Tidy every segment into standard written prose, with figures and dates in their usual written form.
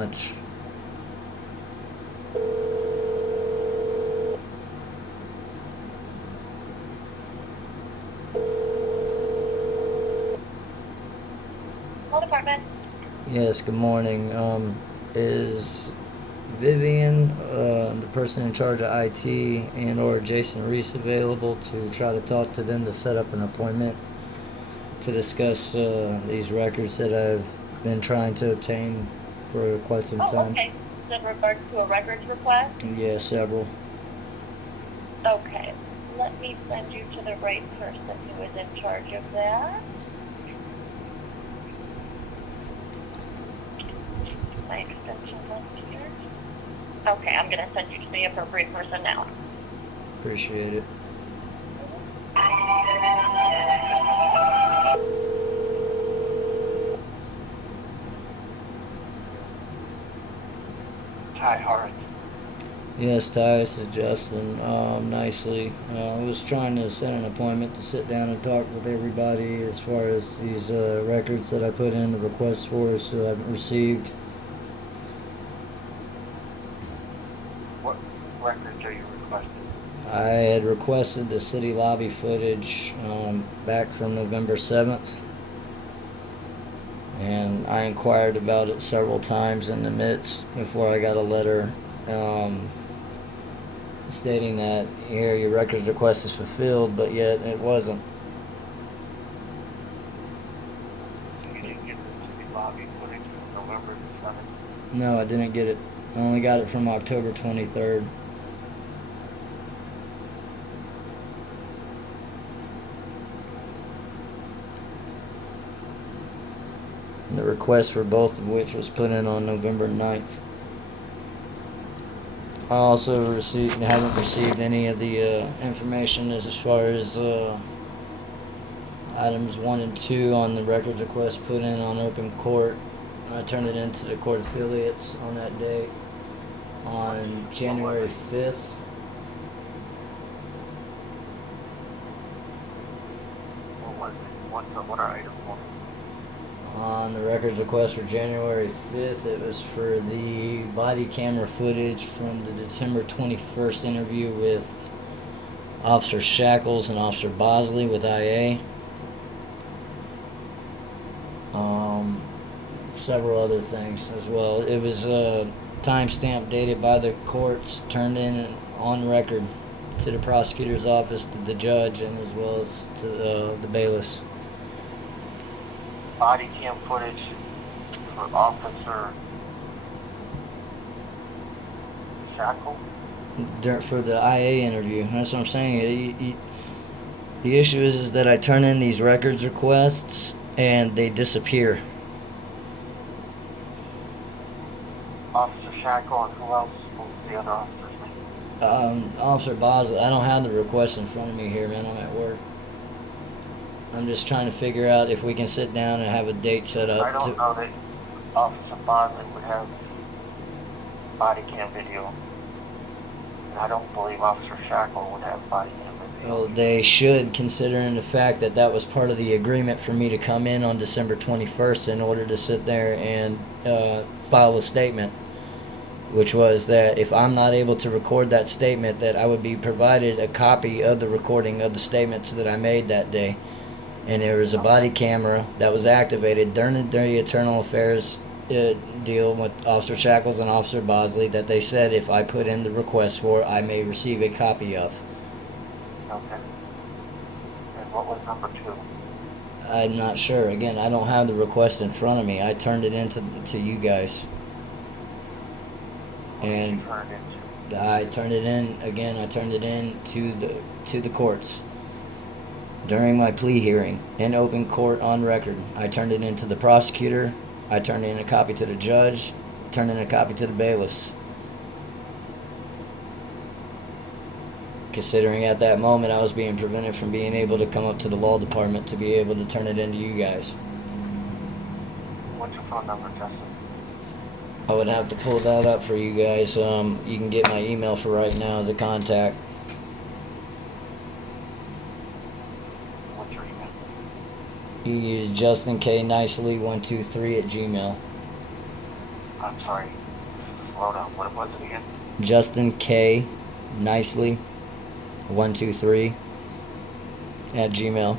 lunch. Law department. Yes, good morning. Is Vivian, the person in charge of IT, and or Jason Reese available to try to talk to them to set up an appointment to discuss these records that I've been trying to obtain for quite some Oh, time? okay. Is in regards to a records request? Yeah, several. Okay. Let me send you to the right person who is in charge of that. My extension list here. Okay, I'm going to send you to the appropriate person now. Appreciate it. Hi, Hart. Yes, Ty, this is Justin. Nicely. I was trying to set an appointment to sit down and talk with everybody as far as these records that I put in the request for, so I haven't received. What records are you requesting? I had requested the city lobby footage back from November 7th, and I inquired about it several times in the midst before I got a letter stating that here your records request is fulfilled, but yet it wasn't. So you didn't get the city lobby footage from November the 7th? No, I didn't get it. I only got it from October 23rd. And the request for both of which was put in on November 9th. I also haven't received any of the information as far as items 1 and 2 on the records request put in on open court. I turned it into the court affiliates on that date on January 5th. What are items 1? On the records request for January 5th, it was for the body camera footage from the December 21st interview with Officer Shackles and Officer Bosley with IA. Several other things as well. It was timestamp dated by the courts, turned in on record to the prosecutor's office, to the judge, and as well as to the bailiffs. Body cam footage for Officer Shackle? For the IA interview. That's what I'm saying. The issue is that I turn in these records requests and they disappear. Officer Shackle and who else? What was the other officer's name? Officer Bosley, I don't have the request in front of me here, man. I'm at work. I'm just trying to figure out if we can sit down and have a date set up. I don't know that Officer Bosley would have body cam video. And I don't believe Officer Shackle would have body cam video. Well, they should, considering the fact that that was part of the agreement for me to come in on December 21st in order to sit there and file a statement, which was that if I'm not able to record that statement, that I would be provided a copy of the recording of the statements that I made that day. And there was a body camera that was activated during the internal affairs deal with Officer Shackles and Officer Bosley that they said if I put in the request for, I may receive a copy of. Okay. And what was number 2? I'm not sure. Again, I don't have the request in front of me. I turned it into to you guys. And I turned it in again. I turned it in to the courts during my plea hearing in open court on record. I turned it in to the prosecutor. I turned in a copy to the judge. Turned in a copy to the bailiffs. Considering at that moment I was being prevented from being able to come up to the law department to be able to turn it into you guys. What's your phone number, Justin? I would have to pull that up for you guys. You can get my email for right now as a contact. What's your email? You use JustinK Nicely123 at Gmail. I'm sorry. Slow down. What was it again? Justin K. Nicely 123 at Gmail.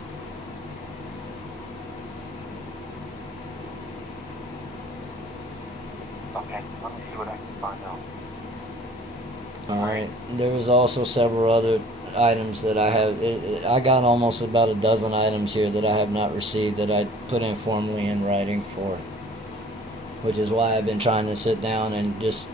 Okay, let me see what I can find out. Alright, there was also several other items that I have. I got almost about a dozen items here that I have not received that I put informally in writing for. Which is why I've been trying to sit down and just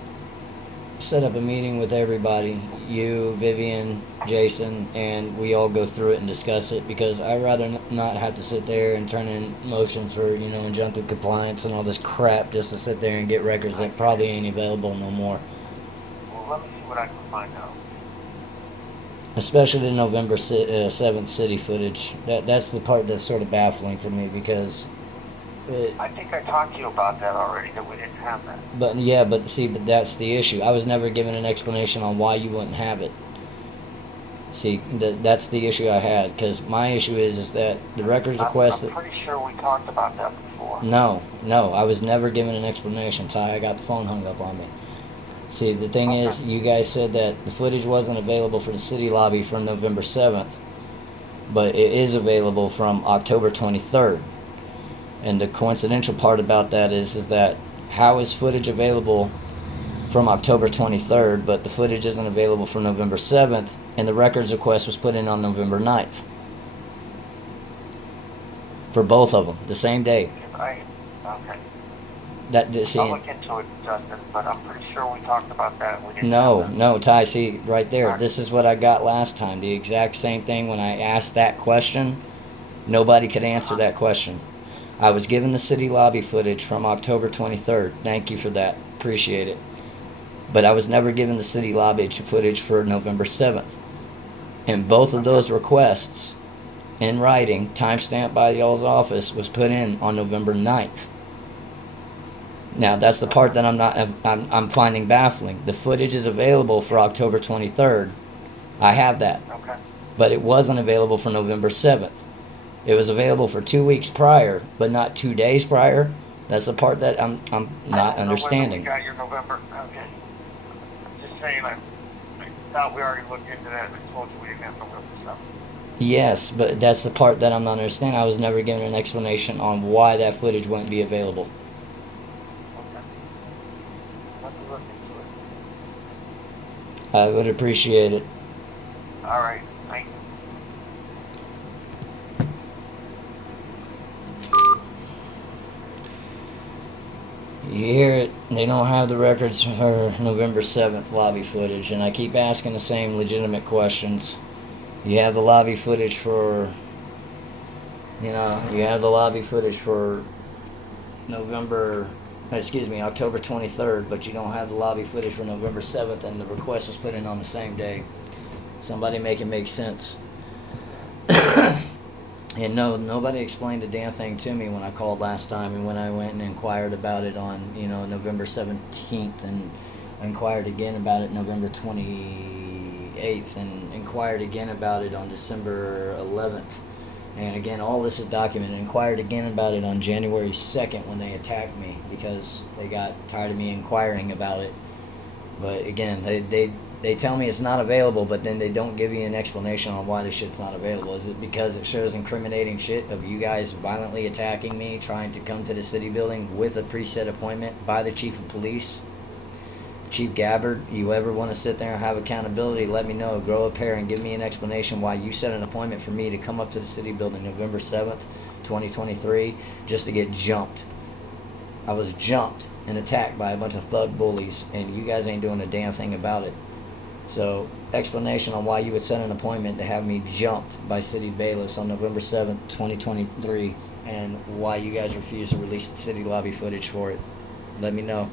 set up a meeting with everybody. You, Vivian, Jason, and we all go through it and discuss it because I'd rather not have to sit there and turn in motions for, injunctive compliance and all this crap just to sit there and get records that probably ain't available no more. Well, let me see what I can find out. Especially the November 7th city footage. That's the part that's sort of baffling to me because... I think I talked to you about that already, that we didn't have that. But that's the issue. I was never given an explanation on why you wouldn't have it. See, that's the issue I had, because my issue is that the records request... I'm pretty sure we talked about that before. No, I was never given an explanation, Ty. I got the phone hung up on me. See, the thing is, you guys said that the footage wasn't available for the city lobby from November 7th, but it is available from October 23rd. And the coincidental part about that is that how is footage available from October 23rd, but the footage isn't available for November 7th, and the records request was put in on November 9th? For both of them, the same day. Okay. See, I'll look into it, Justin, but I'm pretty sure we talked about that. We didn't No, Ty, see, right there. This is what I got last time. The exact same thing when I asked that question. Nobody could answer that question. I was given the city lobby footage from October 23rd. Thank you for that. Appreciate it. But I was never given the city lobby footage for November 7th. And both of those requests, in writing, timestamped by y'all's office, was put in on November 9th. Now, that's the part that I'm finding baffling. The footage is available for October 23rd. I have that. Okay. But it wasn't available for November 7th. It was available for 2 weeks prior, but not 2 days prior. That's the part that I'm not understanding. I got your November. Okay. Just saying, I thought we already looked into that and I told you we didn't have November stuff. Yes, but that's the part that I'm not understanding. I was never given an explanation on why that footage wouldn't be available. Okay. Let me look into it. I would appreciate it. All right. Thank you. You hear it, they don't have the records for November 7th lobby footage, and I keep asking the same legitimate questions. You have the lobby footage for, October 23rd, but you don't have the lobby footage for November 7th, and the request was put in on the same day. Somebody make it make sense. And no, nobody explained a damn thing to me when I called last time, and when I went and inquired about it on, November 17th, and inquired again about it November 28th, and inquired again about it on December 11th. And again, all this is documented. Inquired again about it on January 2nd when they attacked me because they got tired of me inquiring about it. But again, they tell me it's not available, but then they don't give you an explanation on why the shit's not available. Is it because it shows incriminating shit of you guys violently attacking me, trying to come to the city building with a preset appointment by the chief of police? Chief Gabbard, you ever want to sit there and have accountability, let me know. Grow a pair and give me an explanation why you set an appointment for me to come up to the city building November 7th, 2023, just to get jumped. I was jumped and attacked by a bunch of thug bullies, and you guys ain't doing a damn thing about it. So, explanation on why you would set an appointment to have me jumped by city bailiffs on November 7th, 2023, and why you guys refuse to release the city lobby footage for it. Let me know.